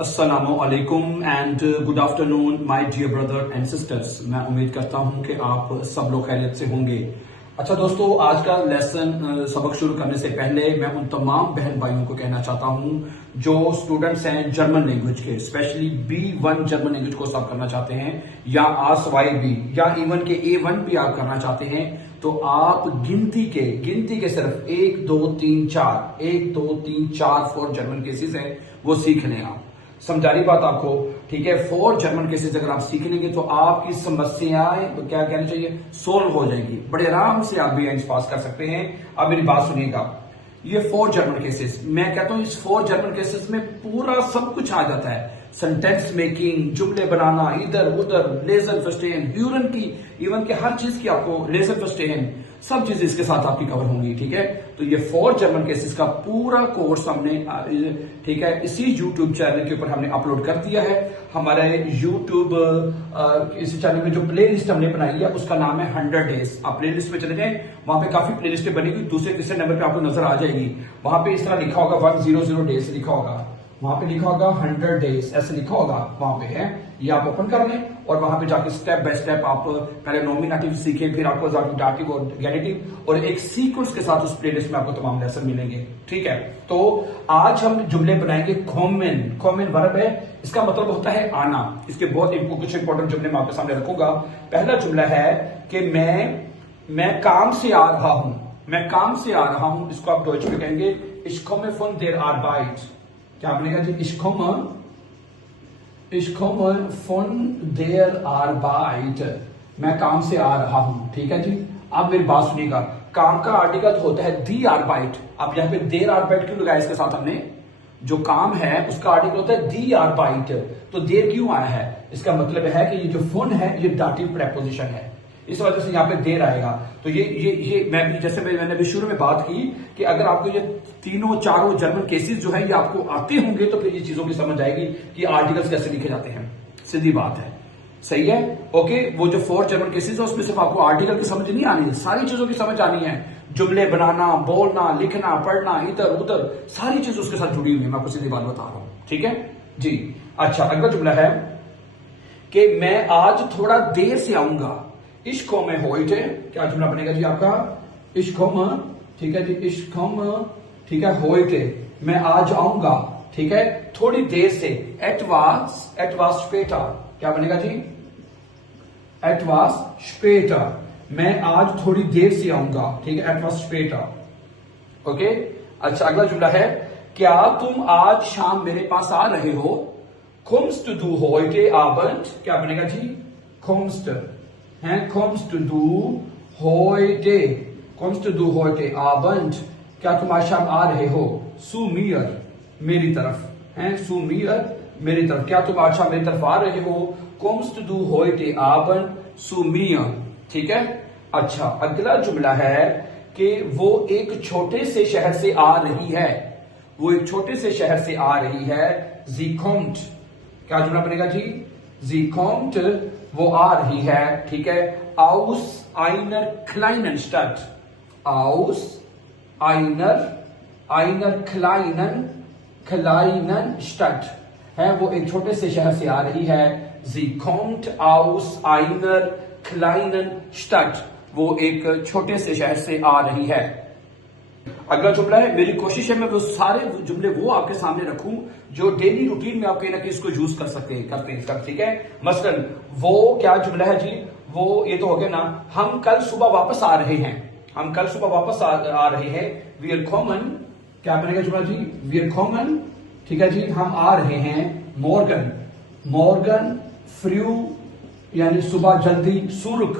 अस्सलामु अलैकुम and good afternoon my dear brother and sisters. मैं उम्मीद करता हूं कि आप सब लोग खैरियत से होंगे। अच्छा दोस्तों, आज का लेसन सबक शुरू करने से पहले मैं उन तमाम बहन भाइयों को कहना चाहता हूं जो स्टूडेंट्स हैं जर्मन लैंग्वेज के, स्पेशली B1 जर्मन लैंग्वेज को आप करना चाहते हैं या R2B या इवन के A1 भी आप करना चाहते हैं, तो आप गिनती के सिर्फ 1 2 3 4 4 जर्मन केसेस हैं वो सीख लें आप। समझा रही बात आपको? ठीक है, 4 जर्मन केसेस अगर आप सीख लेंगे तो आपकी समस्याएं क्या कहना चाहिए सोल्व हो जाएंगी। बड़े आराम से आप B1 पास कर सकते हैं। अब मेरी बात सुनिएगा, ये 4 जर्मन केसेस, मैं कहता हूं इस 4 जर्मन केसेस में पूरा सब कुछ आ जाता है। सेंटेंस मेकिंग, जुमले बनाना, इधर उधर, लेजर फस्टेन, ह्यूरन की, इवन के हर चीज की आपको लेजर फस्टेन, सब चीजें इसके साथ आपकी कवर होंगी। ठीक है, तो ये 4 जर्मन केसेस का पूरा कोर्स हमने ठीक है इसी यूट्यूब चैनल के ऊपर हमने अपलोड कर दिया है। हमारे यूट्यूब इस चैनल में जो प्ले लिस्ट हमने बनाई है उसका नाम है 100 डेज। आप प्ले लिस्ट पे चले जाएं, वहां पे काफी प्ले लिस्टें बनी हुई, दूसरे तीसरे नंबर पे आपको नजर आ जाएगी। वहां पे इस तरह लिखा होगा 100 डेज लिखा होगा, वहां पे लिखा होगा 100 डेज ऐसे लिखा होगा, वहां पे है। ये आप ओपन कर लें और वहां पे जाके स्टेप बाय स्टेप आप पहले नॉमिनेटिव सीखें, फिर आपको दाटिव और गेनेटिव और एक सीक्वेंस के साथ उस प्लेलिस्ट में आपको तमाम लेसन मिलेंगे। ठीक है, तो आज हम जुमले बनाएंगे कॉमन वर्ब है, इसका मतलब होता है आना। इसके बहुत कुछ इंपॉर्टेंट जुमले मैं आपके सामने रखूंगा। पहला जुमला है कि मैं काम से आ रहा हूं, मैं काम से आ रहा हूं, इसको आप डॉइच में कहेंगे Ich komme von der Arbeit। क्या बनेगा जी? Ich komme von der Arbeit, मैं काम से आ रहा हूं। ठीक है जी, अब मेरी बात सुनिएगा, काम का आर्टिकल होता है die Arbeit। अब यहां पे der Arbeit क्यों लगाया इसके साथ हमने? जो काम है उसका आर्टिकल होता है die Arbeit, तो देर क्यों आया है? इसका मतलब है कि ये जो फुन है ये दाटिव प्रेपोजिशन है, इस वजह से यहाँ पे देर आएगा। तो ये मैं भी जैसे मैंने अभी शुरू में बात की कि अगर आपको ये तीनों चारों जर्मन केसेस जो है ये आपको आते होंगे तो फिर ये चीजों की समझ आएगी कि आर्टिकल्स कैसे लिखे जाते हैं। सीधी बात है, सही है, ओके। वो जो 4 जर्मन केसेस है उसमें सिर्फ आपको आर्टिकल की समझ नहीं आनी है, सारी चीजों की समझ आनी है। जुमले बनाना, बोलना, लिखना, पढ़ना, इधर उधर सारी चीज उसके साथ जुड़ी हुई है। मैं आपको सीधी बात बता रहा हूं, ठीक है जी। अच्छा, अगला जुमला है कि मैं आज थोड़ा देर से आऊंगा। Ich komme heute, क्या जुमला बनेगा जी आपका? Ich komme, ठीक है जी, ich komme, ठीक है, heute, मैं आज आऊंगा, ठीक है, थोड़ी देर से। etwas später, क्या बनेगा जी? etwas später, मैं आज थोड़ी देर से आऊंगा, ठीक है, etwas später, ओके। अच्छा, अगला जुमला है, क्या तुम आज शाम मेरे पास आ रहे हो? Kommst du heute Abend, क्या बनेगा जी? Kommst du heute Abend, क्या तुम आज शाम आ रहे हो? zu mir, मेरी तरफ, हैं zu mir, मेरी तरफ, क्या तुम आज शाम मेरी तरफ आ रहे हो? kommst du heute Abend zu mir, ठीक है। अच्छा, अगला जुमला है कि वो एक छोटे से शहर से आ रही है, वो एक छोटे से शहर से आ रही है। sie kommt, क्या जुमला बनेगा जी? sie kommt, वो आ रही है, ठीक है। aus einer kleinen Stadt, aus einer kleinen Stadt, है वो एक छोटे से शहर से आ रही है। sie kommt aus einer kleinen Stadt, वो एक छोटे से शहर से आ रही है। अगला जुमला है, मेरी कोशिश है मैं वो सारे जुमले वो आपके सामने रखूं जो डेली रूटीन में आप कहीं ना कहीं इसको यूज कर सकते हैं, ठीक है। मसलन वो क्या जुमला है जी? वो ये तो हो गया ना, हम कल सुबह वापस आ रहे हैं, हम कल सुबह वापस आ रहे हैं। wir kommen, क्या बनेगा जुमला जी? wir kommen, ठीक है जी, हम आ रहे हैं। morgen früh, यानी सुबह जल्दी। सुरुक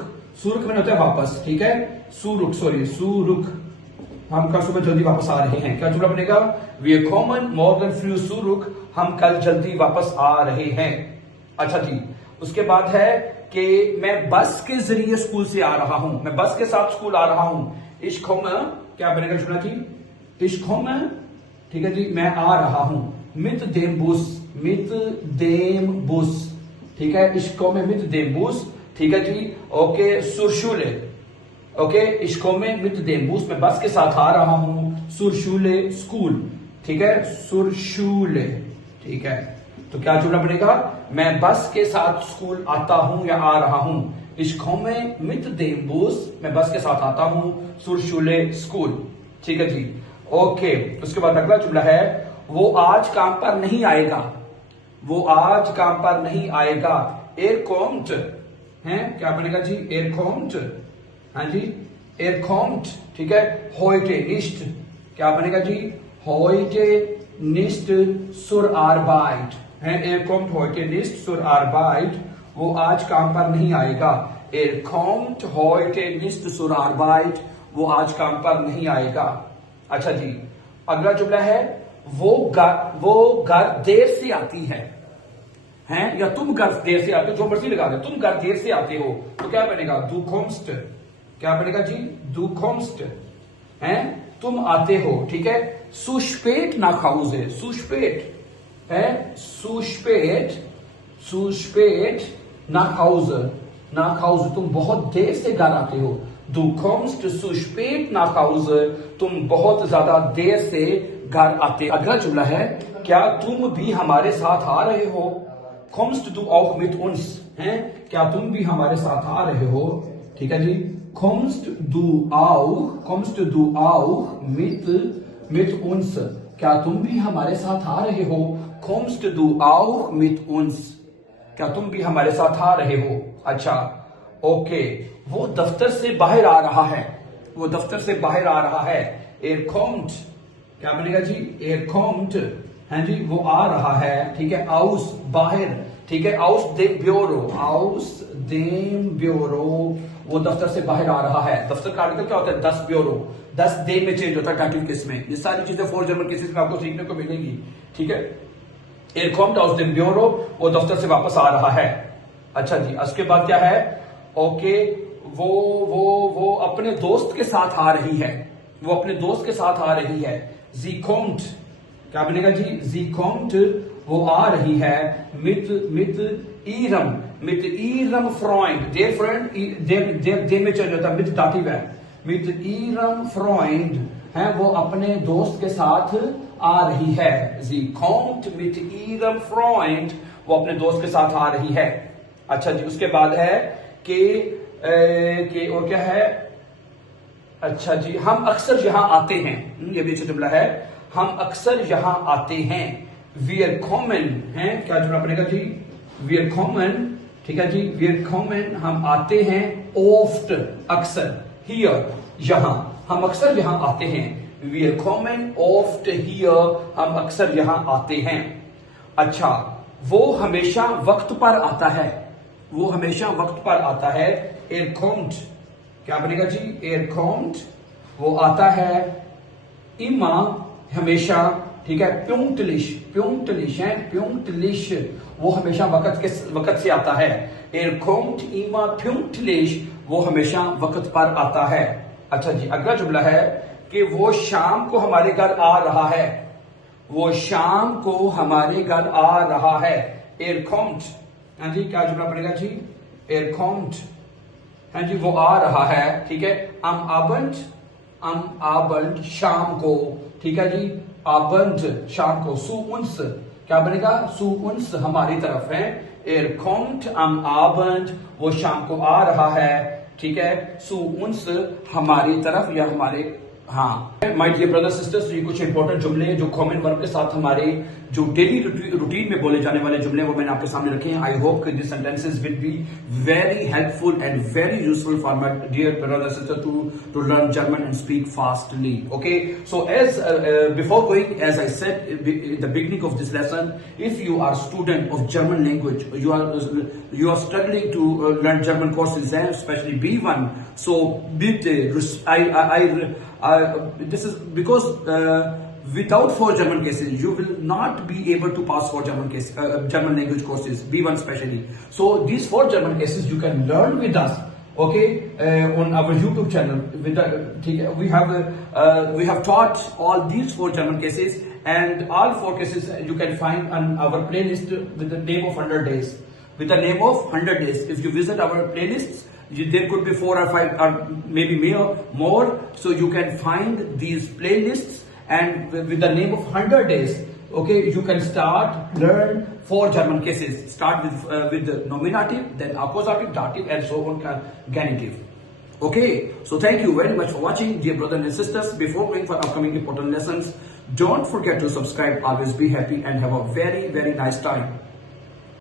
में होता है वापस, ठीक है, सुरुक, हम कल सुबह जल्दी वापस आ रहे हैं। क्या जुमला बनेगा? wir kommen morgen früh zurück, हम कल जल्दी वापस आ रहे हैं। अच्छा जी, उसके बाद है कि मैं बस के जरिए स्कूल से आ रहा हूं, मैं बस के साथ स्कूल आ रहा हूं। ich komme, क्या बनेगा जुमला जी? ich komme, ठीक है जी, मैं आ रहा हूं। mit dem Bus, ठीक है, ich komme mit dem Bus, ठीक है जी, okay. zur Schule, okay, ich komme mit dem Bus, मैं बस के साथ आ रहा हूं। zur Schule, स्कूल, ठीक है, zur Schule, ठीक है, तो क्या जुमला बनेगा? मैं बस के साथ स्कूल आता हूं या आ रहा हूं। Ich komme mit dem Bus, मैं बस के साथ आता हूं, zur Schule स्कूल। ठीक है जी, ओके। उसके बाद अगला जुमला है, वो आज काम पर नहीं आएगा। वो आज काम पर नहीं आएगा। Er kommt है, क्या बनेगा जी? Er kommt, हाँ जी, er kommt, ठीक है। heute nicht, क्या बनेगा जी? heute nicht zur Arbeit है। Er kommt heute nicht zur Arbeit, वो आज काम पर नहीं आएगा। Er kommt heute nicht zur Arbeit, वो आज काम पर नहीं आएगा। अच्छा जी, अगला जुमला है, वो घर देर से आती है, हैं, या तुम घर देर से आते हो, जो मर्जी लगा दे, तुम घर देर से आते हो, तो क्या बनेगा? Du kommst, क्या बनेगा जी? Du kommst, हैं, तुम आते हो, ठीक है। Zu spät nach Hause, zu spät है, zu spät nach Hause, nach Hause, तुम बहुत देर से घर आते हो। Du kommst zu spät nach Hause, तुम बहुत ज्यादा देर से घर आते। अगला जुमला है, क्या तुम भी हमारे साथ आ रहे हो? Kommst du auch mit uns, हैं, क्या तुम भी हमारे साथ आ रहे हो? ठीक है जी, kommst du auch mit uns, क्या तुम भी हमारे साथ आ रहे हो? Kommst du auch mit uns, क्या तुम भी हमारे साथ आ रहे हो? अच्छा, ओके। वो दफ्तर से बाहर आ रहा है, वो दफ्तर से बाहर आ रहा है। Er kommt, क्या बनेगा जी? Er kommt, हाँ जी, वो आ रहा है, ठीक है। aus, बाहर, ठीक है। aus dem Büro, वो दफ्तर से बाहर आ रहा है। दफ्तर का आर्टिकल क्या होता है? das Büro, das dem में चेंज होता है डाटिव केस में। ये सारी चीजें फोर जर्मन केसेस में आपको सीखने को मिलेंगी, ठीक है। Er kommt aus dem Büro, वो दफ्तर से वापस आ रहा है। अच्छा जी, उसके बाद क्या है? ओके, वो अपने दोस्त के साथ आ रही है, वो अपने दोस्त के साथ आ रही है। Sie kommt, क्या बनेगा जी? Sie kommt, वो आ रही है, mit ihrem Freund, der Freund, der में चल जाता है, mit दाटिव है, mit ihrem Freund है, वो अपने दोस्त के साथ आ रही है। Sie kommt mit ihrem Freund, वो अपने दोस्त के साथ आ रही है। अच्छा जी, उसके बाद है कि और क्या है? अच्छा जी, हम अक्सर यहां आते हैं, ये भी अच्छा जुमला है। हम अक्सर यहां आते हैं। Wir kommen है, क्या जुमला बनेगा जी? Wir kommen, ठीक है जी, wir kommen, हम आते हैं। oft, अक्सर। here, यहां, हम अक्सर यहां आते हैं। Wir kommen oft here, हम अक्सर यहां आते हैं। अच्छा, वो हमेशा वक्त पर आता है, वो हमेशा वक्त पर आता है। Er kommt, क्या बनेगा जी? Er kommt, वो आता है। immer, हमेशा, ठीक है। pünktlich है, pünktlich, वो हमेशा वक्त से आता है। Er kommt immer pünktlich, वो हमेशा वक्त पर आता है। अच्छा जी, अगला जुमला है कि वो शाम को हमारे घर आ रहा है, वो शाम को हमारे घर आ रहा है। Er kommt, हाँ जी, क्या जुमला पड़ेगा जी? Er kommt, हाँ जी, वो आ रहा है, ठीक है। am Abend, शाम को, ठीक है जी। Abend, शाम को। zu uns, क्या बनेगा? zu uns, हमारी तरफ है। Er kommt am Abend, वो शाम को आ रहा है, ठीक है। zu uns, हमारी तरफ या हमारे, हाँ। माय डियर ब्रदर सिस्टर्स, ये कुछ इंपॉर्टेंट जुमले जो कॉमन वर्ब के साथ हमारे जो डेली रूटीन में बोले जाने वाले जुमले वो मैंने आपके सामने रखे हैं। आई होप कि this sentences will be very helpful and very useful for my dear brother sister to learn German and speak fastly. Okay, so as before going, as I said in the beginning of this lesson, if you are student of German language, you are struggling to learn German courses, especially B1. So bitte, this is because without 4 German cases, you will not be able to pass 4 German language courses, B1 especially. So these 4 German cases you can learn with us, okay, on our YouTube channel. We have taught all these 4 German cases, and all 4 cases you can find on our playlist with the name of 100 days. With the name of 100 days. If you visit our playlists, there could be 4 or 5 or maybe more. So you can find these playlists, and with the name of 100 days, Okay, you can start learn 4 German cases. Start with the nominative, then accusative, dative, and so on, genitive. Okay, so thank you very much for watching, dear brothers and sisters. Before going for upcoming important lessons, don't forget to subscribe. Always be happy and have a very nice time.